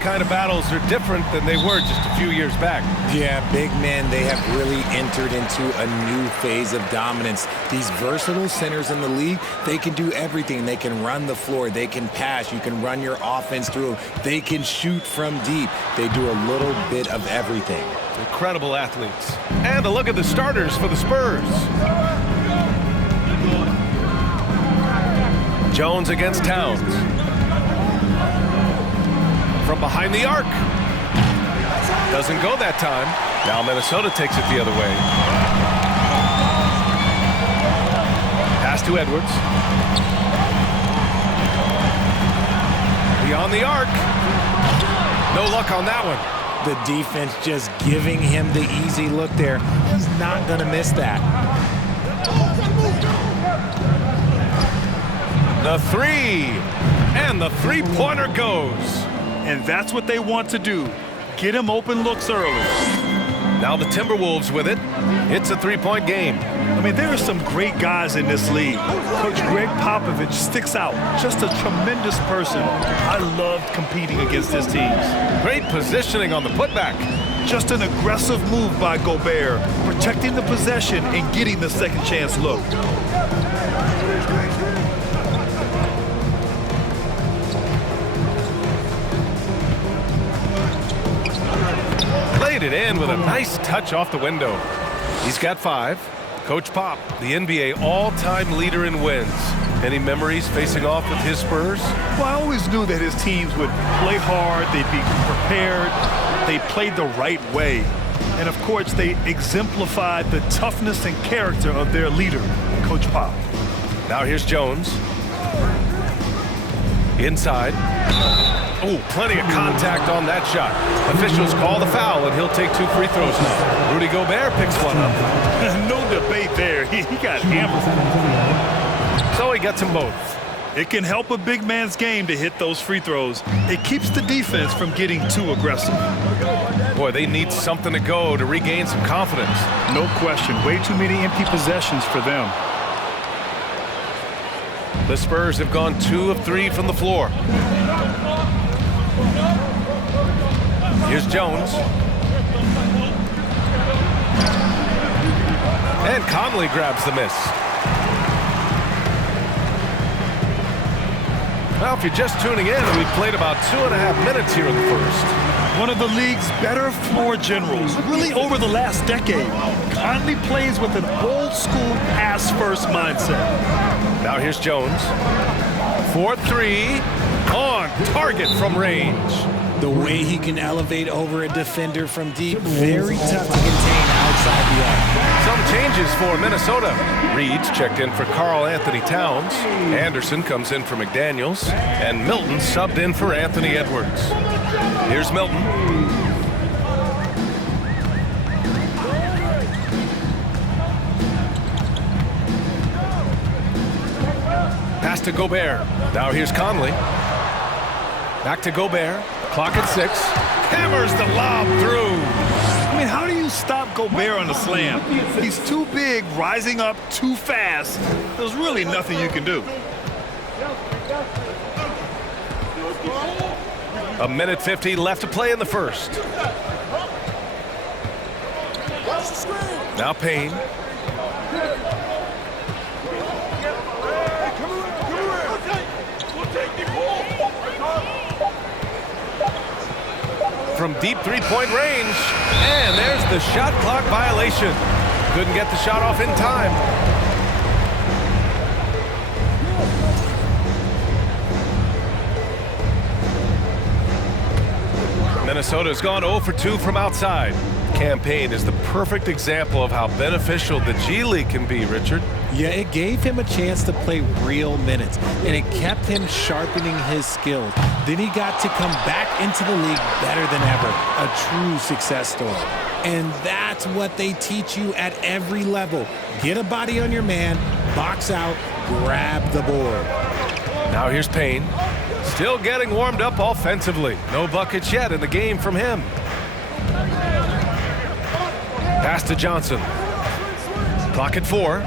Kind of battles are different than they were just a few years back. Yeah, big men, they have really entered into a new phase of dominance. These versatile centers in the league, they can do everything. They can run the floor, they can pass, you can run your offense through them, they can shoot from deep. They do a little bit of everything. Incredible athletes. And a look at the starters for the Spurs. Jones against Towns. From behind the arc. Doesn't go that time. Now Minnesota takes it the other way. Pass to Edwards. Beyond the arc. No luck on that one. The defense just giving him the easy look there. He's not going to miss that. The three. And the three-pointer goes. And that's what they want to do. Get him open looks early. Now the Timberwolves with it. It's a three-point game. I mean, there are some great guys in this league. Coach Greg Popovich sticks out. Just a tremendous person. I loved competing against his teams. Great positioning on the putback. Just an aggressive move by Gobert, protecting the possession and getting the second chance look. Laid it in with a nice touch off the window. He's got 5. Coach Pop, the NBA all-time leader in wins. Any memories facing off with his Spurs? Well, I always knew that his teams would play hard, they'd be prepared, they played the right way. And of course, they exemplified the toughness and character of their leader, Coach Pop. Now here's Jones. Inside. Oh, plenty of contact on that shot. Officials call the foul, and he'll take 2 free throws now. Rudy Gobert picks one up. No debate there. He got hammered. So he gets them both. It can help a big man's game to hit those free throws. It keeps the defense from getting too aggressive. Boy, they need something to go to regain some confidence. No question. Way too many empty possessions for them. The Spurs have gone 2 of 3 from the floor. Here's Jones. And Conley grabs the miss. Well, if you're just tuning in, we've played about 2.5 minutes here in the first. One of the league's better floor generals, really over the last decade. Conley plays with an old-school pass-first mindset. Now here's Jones. 4-3 on target from range. The way he can elevate over a defender from deep, very tough to contain outside the arc. Some changes for Minnesota. Reed's checked in for Karl Anthony Towns. Anderson comes in for McDaniels. And Milton subbed in for Anthony Edwards. Here's Milton. Pass to Gobert. Now here's Conley. Back to Gobert. Clock at 6. Hammers the lob through. I mean, how do you stop Gobert on the slam? He's too big, rising up too fast. There's really nothing you can do. 1:50 left to play in the first. Now Payne. From deep three-point range. And there's the shot clock violation. Couldn't get the shot off in time. Minnesota's gone 0 for 2 from outside. Campaign is the perfect example of how beneficial the G League can be, Richard. Yeah, it gave him a chance to play real minutes, and it kept him sharpening his skills. Then he got to come back into the league better than ever, a true success story. And that's what they teach you at every level. Get a body on your man, box out, grab the board. Now here's Payne. Still getting warmed up offensively. No buckets yet in the game from him. Pass to Johnson. Clock at 4.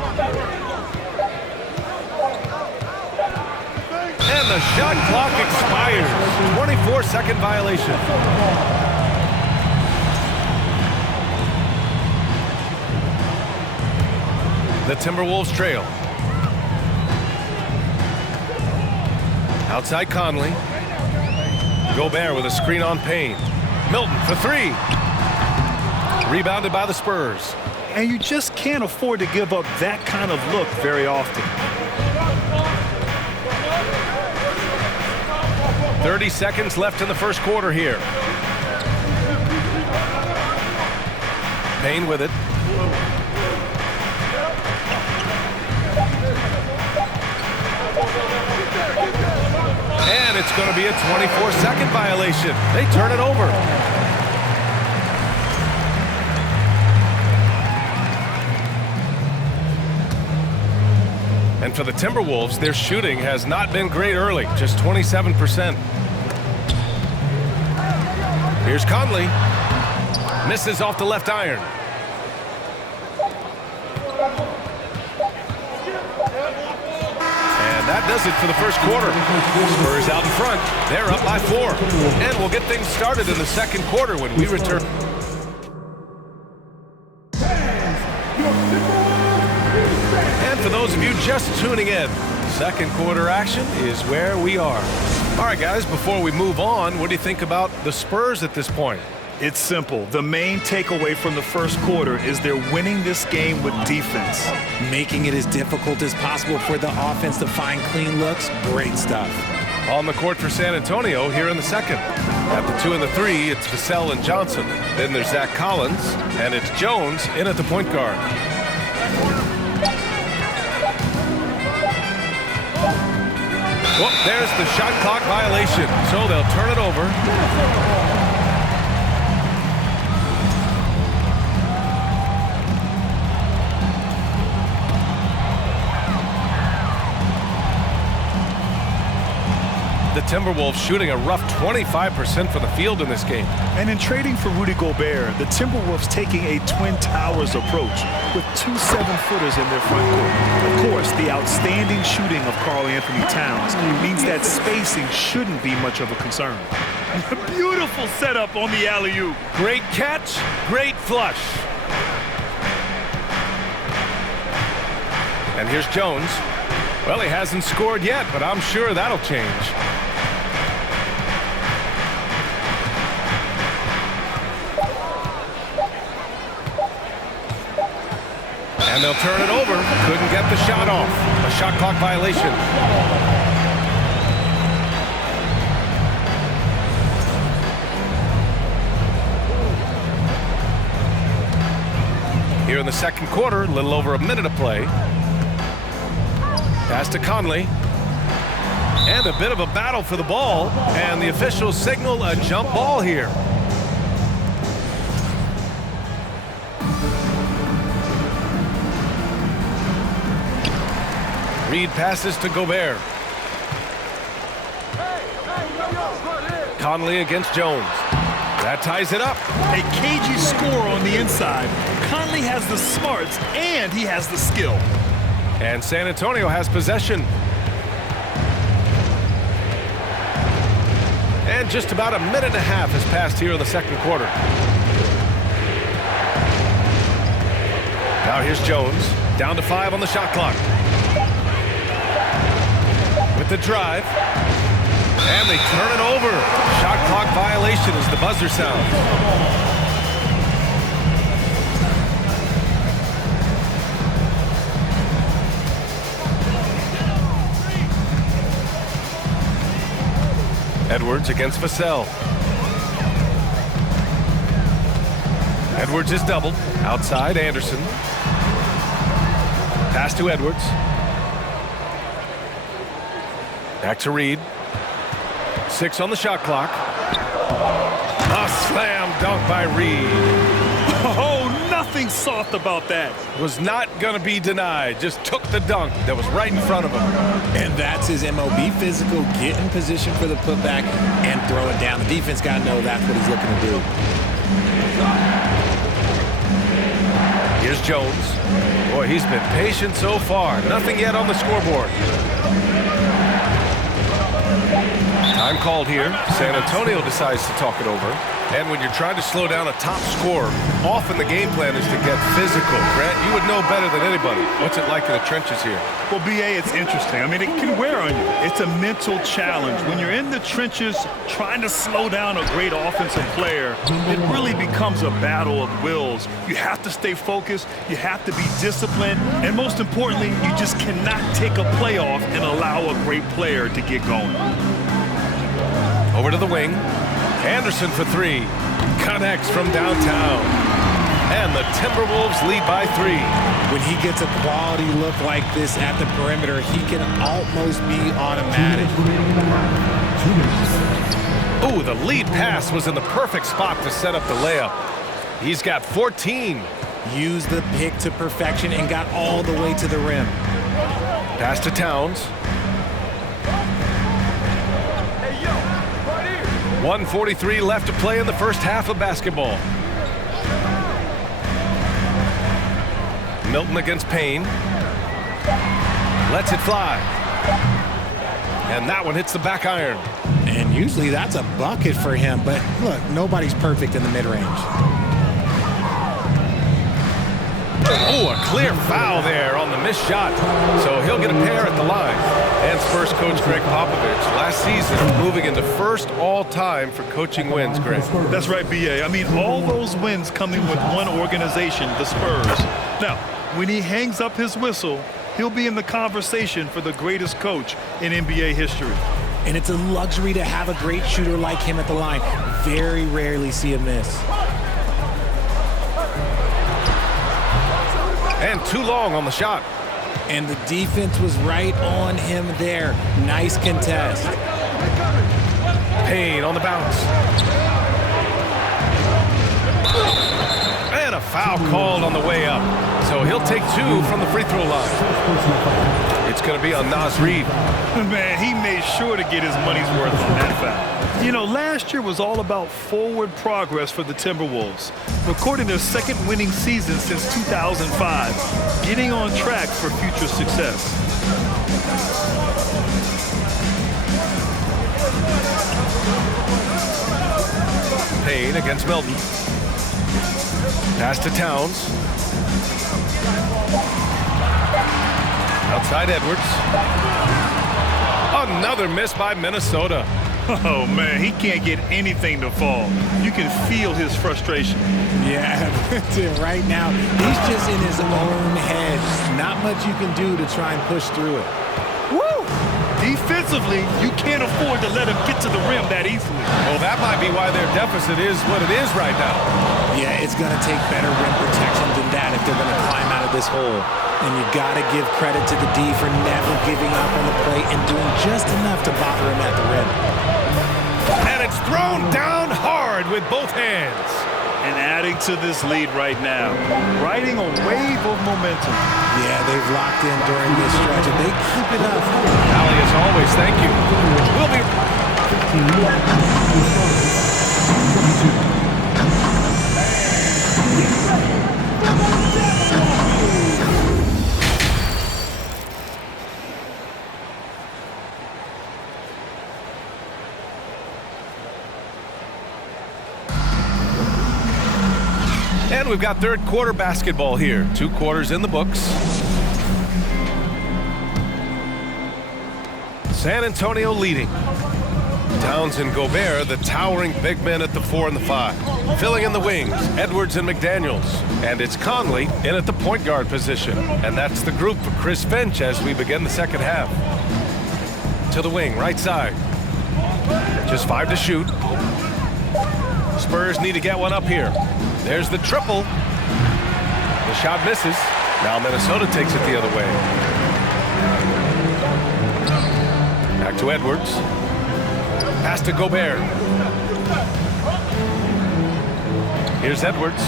And And the shot clock expires. 24-second violation. The Timberwolves trail. Outside Conley. Gobert with a screen on Payne. Milton for three. Rebounded by the Spurs. And you just can't afford to give up that kind of look very often. 30 seconds left in the first quarter here. Payne with it. And it's going to be a 24-second violation. They turn it over. And for the Timberwolves, their shooting has not been great early, just 27%. Here's Conley. Misses off the left iron. And that does it for the first quarter. Spurs out in front. They're up by 4. And we'll get things started in the second quarter when we return. And for those of you just tuning in, second quarter action is where we are. All right, guys, before we move on, what do you think about the Spurs at this point? It's simple. The main takeaway from the first quarter is they're winning this game with defense. Making it as difficult as possible for the offense to find clean looks. Great stuff. On the court for San Antonio here in the second. At the 2 and the 3, it's Vassell and Johnson. Then there's Zach Collins, and it's Jones in at the point guard. Well, there's the shot clock violation, so they'll turn it over. The Timberwolves shooting a rough 25% from the field in this game. And in trading for Rudy Gobert, the Timberwolves taking a Twin Towers approach with 2 7-footers in their front court. Of course, the outstanding shooting of Karl-Anthony Towns means that spacing shouldn't be much of a concern. Beautiful setup on the alley-oop. Great catch, great flush. And here's Jones. Well, he hasn't scored yet, but I'm sure that'll change. And they'll turn it over. Couldn't get the shot off. A shot clock violation. Here in the second quarter, a little over a minute of play. Pass to Conley. And a bit of a battle for the ball. And the officials signal a jump ball here. Reed passes to Gobert. Conley against Jones. That ties it up. A cagey score on the inside. Conley has the smarts and he has the skill. And San Antonio has possession. And just about a minute and a half has passed here in the second quarter. Now here's Jones. Down to 5 on the shot clock. With the drive. And they turn it over. Shot clock violation as the buzzer sounds. Edwards against Vassell. Edwards is doubled. Outside, Anderson. Pass to Edwards. Back to Reed. 6 on the shot clock. A slam dunk by Reed. Oh, nothing soft about that. Was not going to be denied. Just took the dunk that was right in front of him. And that's his MO. Be physical, get in position for the putback, and throw it down. The defense got to know that's what he's looking to do. Here's Jones. Boy, he's been patient so far. Nothing yet on the scoreboard. Time called here. San Antonio decides to talk it over. And when you're trying to slow down a top scorer, often the game plan is to get physical. Grant, you would know better than anybody. What's it like in the trenches here? Well, BA, it's interesting. I mean, it can wear on you. It's a mental challenge. When you're in the trenches trying to slow down a great offensive player, it really becomes a battle of wills. You have to stay focused. You have to be disciplined. And most importantly, you just cannot take a play off and allow a great player to get going. Over to the wing. Anderson for three. Connects from downtown. And the Timberwolves lead by 3. When he gets a quality look like this at the perimeter, he can almost be automatic. Ooh, the lead pass was in the perfect spot to set up the layup. He's got 14. Used the pick to perfection and got all the way to the rim. Pass to Towns. 1:43 left to play in the first half of basketball. Milton against Payne. Lets it fly. And that one hits the back iron. And usually that's a bucket for him, but look, nobody's perfect in the mid-range. Oh, a clear foul there on the missed shot. So he'll get a pair at the line. And Spurs coach Greg Popovich last season moving into first all-time for coaching wins, Greg. That's right, BA. I mean, all those wins coming with one organization, the Spurs. Now, when he hangs up his whistle, he'll be in the conversation for the greatest coach in NBA history. And it's a luxury to have a great shooter like him at the line. Very rarely see a miss. And too long on the shot. And the defense was right on him there. Nice contest. Payne on the bounce. And a foul called on the way up. So he'll take 2 from the free throw line. It's going to be on Naz Reid. Man, he made sure to get his money's worth on that foul. You know, last year was all about forward progress for the Timberwolves, recording their second winning season since 2005, getting on track for future success. Payne against Milton. Pass to Towns. Outside Edwards. Another miss by Minnesota. Oh, man, he can't get anything to fall. You can feel his frustration. Yeah, right now, he's just in his own head. Not much you can do to try and push through it. Woo! Defensively, you can't afford to let him get to the rim that easily. Well, that might be why their deficit is what it is right now. Yeah, it's going to take better rim protection than that if they're going to climb out of this hole. And you got to give credit to the D for never giving up on the play and doing just enough to bother him at the rim. And it's thrown down hard with both hands. And adding to this lead right now, riding a wave of momentum. Yeah, they've locked in during this stretch, and they keep it up. Ali, as always, thank you. We'll be... And we've got third quarter basketball here. 2 quarters in the books. San Antonio leading. Towns and Gobert, the towering big men at the 4 and the 5. Filling in the wings, Edwards and McDaniels. And it's Conley in at the point guard position. And that's the group for Chris Finch as we begin the second half. To the wing, right side. Just 5 to shoot. Spurs need to get one up here. There's the triple. The shot misses. Now Minnesota takes it the other way. Back to Edwards. Pass to Gobert. Here's Edwards.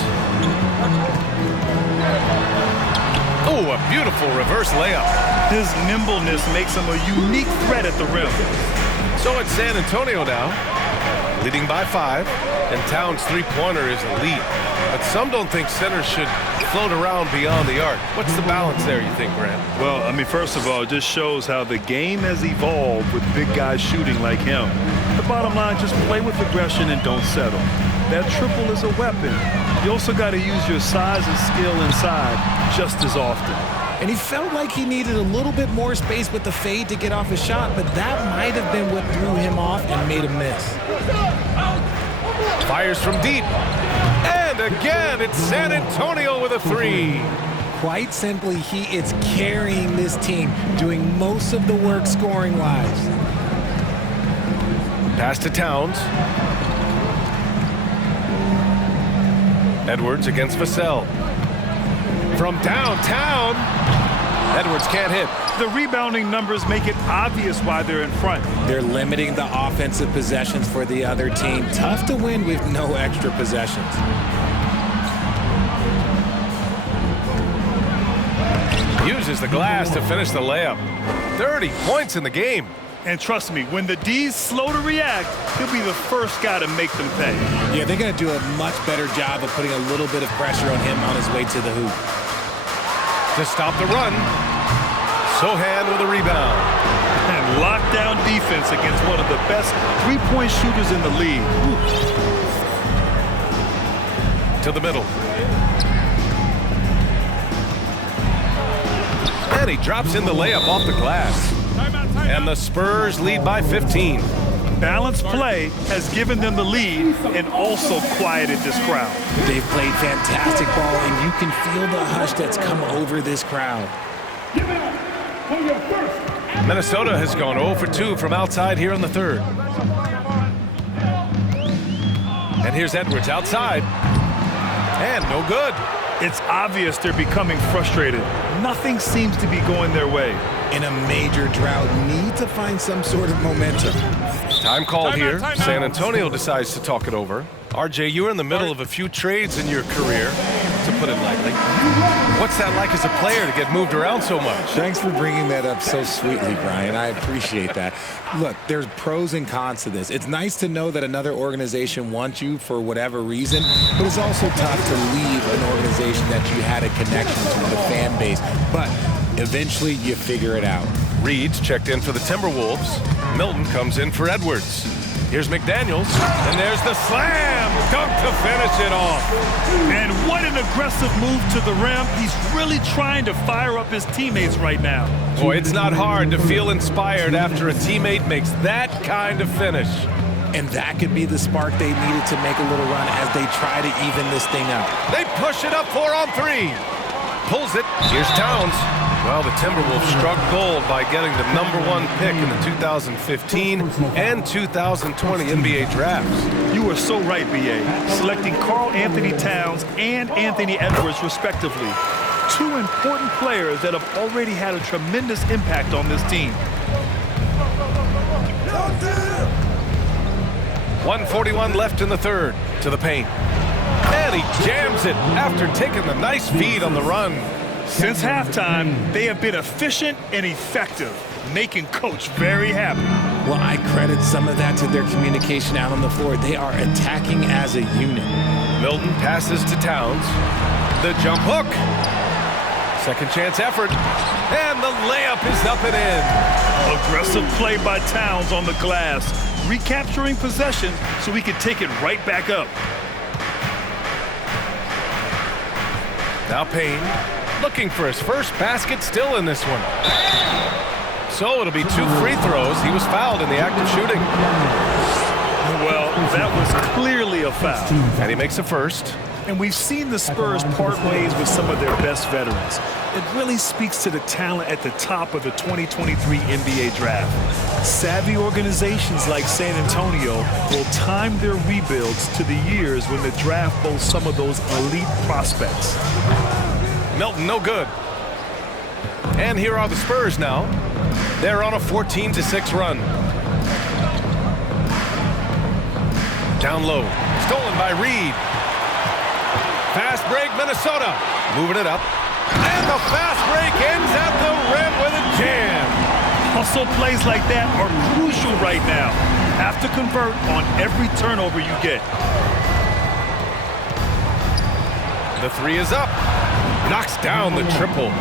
Oh, a beautiful reverse layup. His nimbleness makes him a unique threat at the rim. So it's San Antonio now. leading by 5, and Towns' three-pointer is elite. But some don't think centers should float around beyond the arc. What's the balance there, you think, Grant? Well, I mean, first of all, it just shows how the game has evolved with big guys shooting like him. The bottom line, just play with aggression and don't settle. That triple is a weapon. You also got to use your size and skill inside just as often. And he felt like he needed a little bit more space with the fade to get off his shot, but that might have been what threw him off and made him miss. Fires from deep. And again, it's San Antonio with a 3. Quite simply, he is carrying this team, doing most of the work scoring-wise. Pass to Towns. Edwards against Vassell. From downtown, Edwards can't hit. The rebounding numbers make it obvious why they're in front. They're limiting the offensive possessions for the other team. Tough to win with no extra possessions. Uses the glass to finish the layup. 30 points in the game. And trust me, when the D's slow to react, he'll be the first guy to make them pay. Yeah, they're going to do a much better job of putting a little bit of pressure on him on his way to the hoop. To stop the run, Sohan with a rebound. And lockdown defense against one of the best three-point shooters in the league. To the middle. And he drops in the layup off the glass. And the Spurs lead by 15. Balanced play has given them the lead and also quieted this crowd. They've played fantastic ball, and you can feel the hush that's come over this crowd. Minnesota has gone 0 for 2 from outside here in the third. And here's Edwards outside. And no good. It's obvious they're becoming frustrated. Nothing seems to be going their way. In a major drought, need to find some sort of momentum. Time called here. San Antonio decides to talk it over. RJ, you were in the middle of a few trades in your career, to put it lightly. What's that like as a player to get moved around so much? Thanks for bringing that up so sweetly, Brian. I appreciate that. Look, there's pros and cons to this. It's nice to know that another organization wants you for whatever reason, but it's also tough to leave an organization that you had a connection to, the fan base. But eventually, you figure it out. Reed's checked in for the Timberwolves. Milton comes in for Edwards. Here's McDaniels, and there's the slam dunk to finish it off. And what an aggressive move to the rim. He's really trying to fire up his teammates right now. Boy, it's not hard to feel inspired after a teammate makes that kind of finish. And that could be the spark they needed to make a little run as they try to even this thing up. They push it up 4 on 3. Pulls it. Here's Towns. Well, the Timberwolves struck gold by getting the #1 pick in the 2015 and 2020 NBA drafts. You were so right, B.A. Selecting Karl Anthony Towns and Anthony Edwards, respectively. Two important players that have already had a tremendous impact on this team. 1:41 left in the third. To the paint. And he jams it after taking the nice feed on the run. Since halftime, they have been efficient and effective, making Coach very happy. Well, I credit some of that to their communication out on the floor. They are attacking as a unit. Milton passes to Towns. The jump hook. Second chance effort. And the layup is up and in. Aggressive play by Towns on the glass, recapturing possession so he can take it right back up. Now Payne. Looking for his first basket, still in this one. So it'll be 2 free throws. He was fouled in the act of shooting. Well, that was clearly a foul. And he makes a first. And we've seen the Spurs part ways with some of their best veterans. It really speaks to the talent at the top of the 2023 NBA draft. Savvy organizations like San Antonio will time their rebuilds to the years when the draft boasts some of those elite prospects. Milton, no good. And here are the Spurs now. They're on a 14-6 run. Down low. Stolen by Reed. Fast break, Minnesota. Moving it up. And the fast break ends at the rim with a jam. Hustle plays like that are crucial right now. have to convert on every turnover you get. The three is up. Knocks down the triple.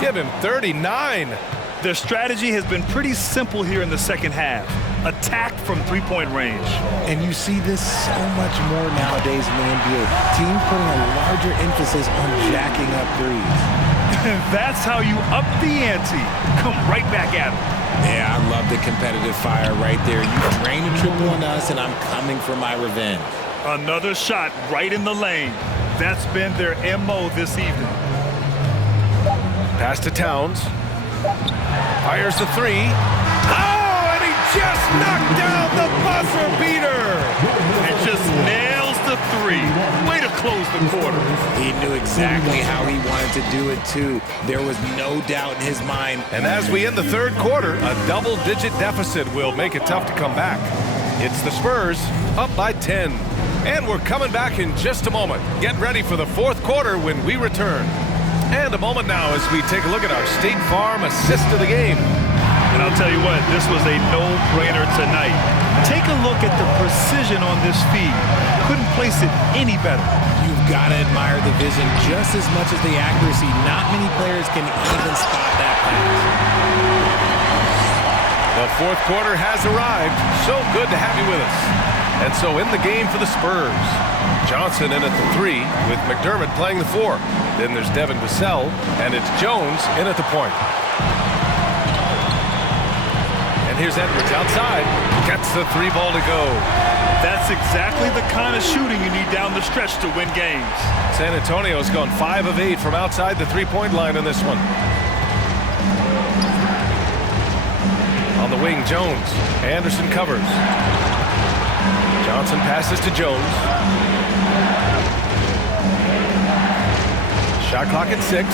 Give him 39. Their strategy has been pretty simple here in the second half. Attack from three-point range. And you see this so much more nowadays in the NBA. Teams putting a larger emphasis on jacking up threes. And that's how you up the ante. Come right back at them. Yeah, I love the competitive fire right there. You drain a triple on us, and I'm coming for my revenge. Another shot right in the lane. That's been their MO this evening. Pass to Towns. Fires the three. Oh, and he just knocked down the buzzer beater. And just nails the three. Way to close the quarter. He knew exactly how he wanted to do it, too. There was no doubt in his mind. And as we end the third quarter, a double-digit deficit will make it tough to come back. It's the Spurs up by 10. And we're coming back in just a moment. Get ready for the fourth quarter when we return. And a moment now as we take a look at our State Farm assist of the game. And I'll tell you what, this was a no-brainer tonight. Take a look at the precision on this feed. Couldn't place it any better. You've got to admire the vision just as much as the accuracy. Not many players can even spot that pass. The fourth quarter has arrived. So good to have you with us. And so in the game for the Spurs, Johnson in at the three with McDermott playing the four. Then there's Devin Vassell, and it's Jones in at the point. And here's Edwards outside. Gets the three ball to go. That's exactly the kind of shooting you need down the stretch to win games. San Antonio's gone 5 of 8 from outside the three-point line in this one. On the wing, Jones. Anderson covers. Johnson passes to Jones. Shot clock at 6.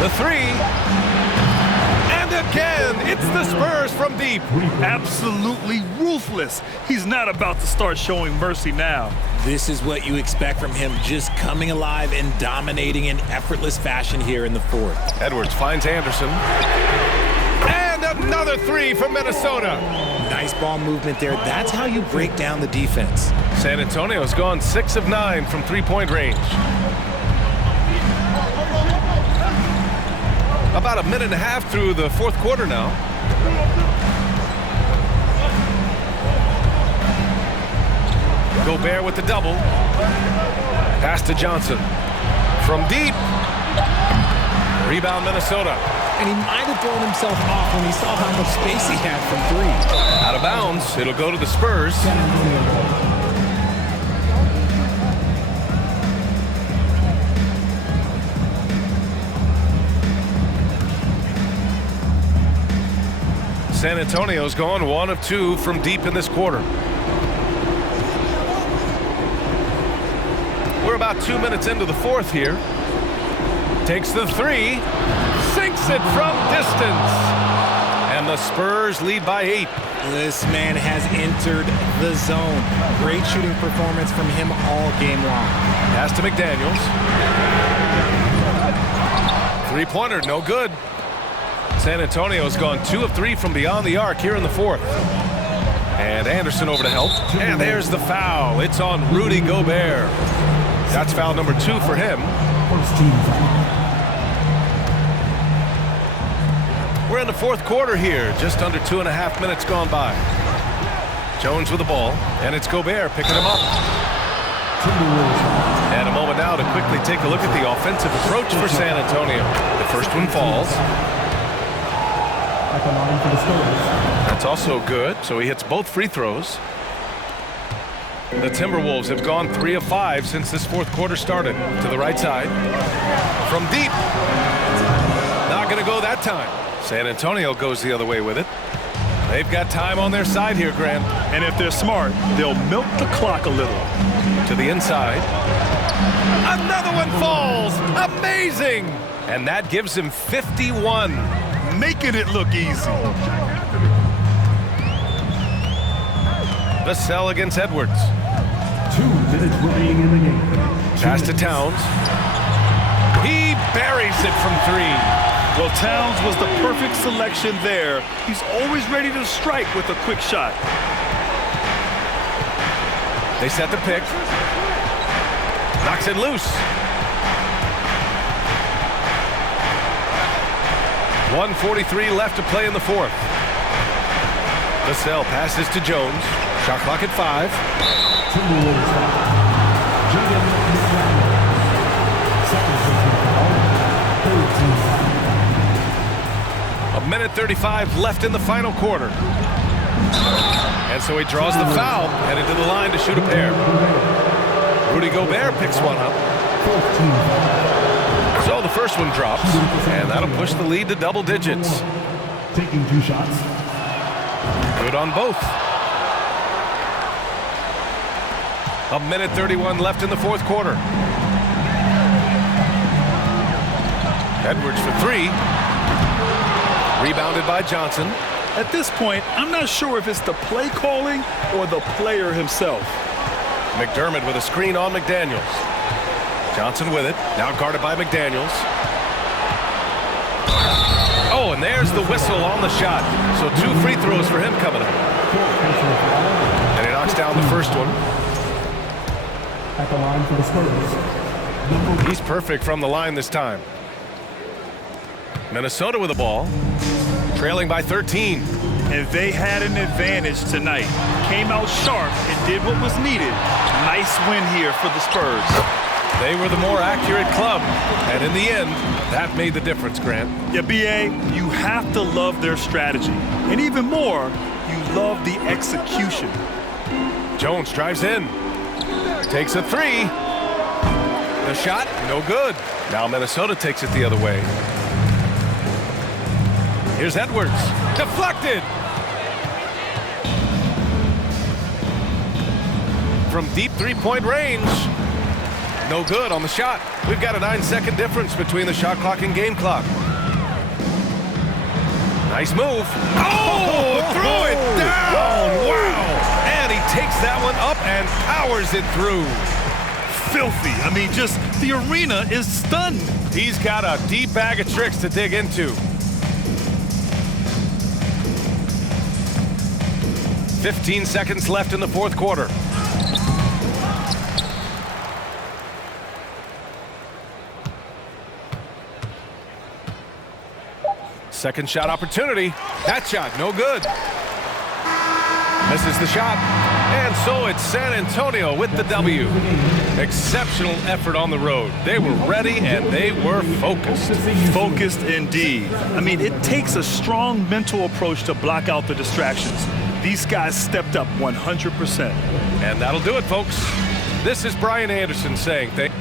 The three. And again, it's the Spurs from deep. Absolutely ruthless. He's not about to start showing mercy now. This is what you expect from him, just coming alive and dominating in effortless fashion here in the fourth. Edwards finds Anderson. And another three from Minnesota. Nice ball movement there. That's how you break down the defense. San Antonio's gone 6 of 9 from three-point range. About a minute and a half through the fourth quarter now. Gobert with the double. Pass to Johnson. From deep. Rebound Minnesota. And he might have thrown himself off when he saw how much space he had from three. Out of bounds. It'll go to the Spurs. San Antonio's gone 1 of 2 from deep in this quarter. We're about 2 minutes into the fourth here. Takes the three. Sinks it from distance. And the Spurs lead by 8. This man has entered the zone. Great shooting performance from him all game long. Pass to McDaniels. Three-pointer, no good. San Antonio's gone 2 of 3 from beyond the arc here in the fourth. And Anderson over to help. And there's the foul. It's on Rudy Gobert. That's foul number 2 for him. We're in the fourth quarter here. Just under 2.5 minutes gone by. Jones with the ball. And it's Gobert picking him up. And a moment now to quickly take a look at the offensive approach for San Antonio. The first one falls. That's also good, so he hits both free throws. The Timberwolves have gone 3 of 5 since this fourth quarter started. To the right side. From deep. Not going to go that time. San Antonio goes the other way with it. They've got time on their side here, Grant. And if they're smart, they'll milk the clock a little. To the inside. Another one falls. Amazing. And that gives him 51. Making it look easy. Vassell against Edwards. 2 minutes remaining in the game. Pass to Towns. He buries it from 3. Well, Towns was the perfect selection there. He's always ready to strike with a quick shot. They set the pick. Knocks it loose. 1:43 left to play in the fourth. Vassell passes to Jones. Shot clock at 5. A minute 35 left in the final quarter. And so he draws the foul, headed to the line to shoot a pair. Rudy Gobert picks one up. So the first one drops, and that'll push the lead to double digits. Taking 2 shots. Good on both. A minute 31 left in the fourth quarter. Edwards for 3. Rebounded by Johnson. At this point, I'm not sure if it's the play calling or the player himself. McDermott with a screen on McDaniels. Johnson with it. Now guarded by McDaniels. Oh, and there's the whistle on the shot. So 2 free throws for him coming up. And he knocks down the first one. At the line for the Spurs. He's perfect from the line this time. Minnesota with the ball. Trailing by 13. And they had an advantage tonight. Came out sharp and did what was needed. Nice win here for the Spurs. They were the more accurate club. And in the end, that made the difference, Grant. Yeah, B.A., you have to love their strategy. And even more, you love the execution. Jones drives in. Takes a 3. The shot, no good. Now Minnesota takes it the other way. Here's Edwards. Deflected. From deep 3-point range. No good on the shot. We've got a 9-second difference between the shot clock and game clock. Nice move. Oh, threw it down. Wow. And he takes that one up and powers it through. Filthy. I mean, just the arena is stunned. He's got a deep bag of tricks to dig into. 15 seconds left in the fourth quarter. Second shot opportunity. That shot, no good. Misses the shot. And so it's San Antonio with the W. Exceptional effort on the road. They were ready and they were focused. Focused indeed. I mean, it takes a strong mental approach to block out the distractions. These guys stepped up 100%. And that'll do it, folks. This is Brian Anderson saying thank you.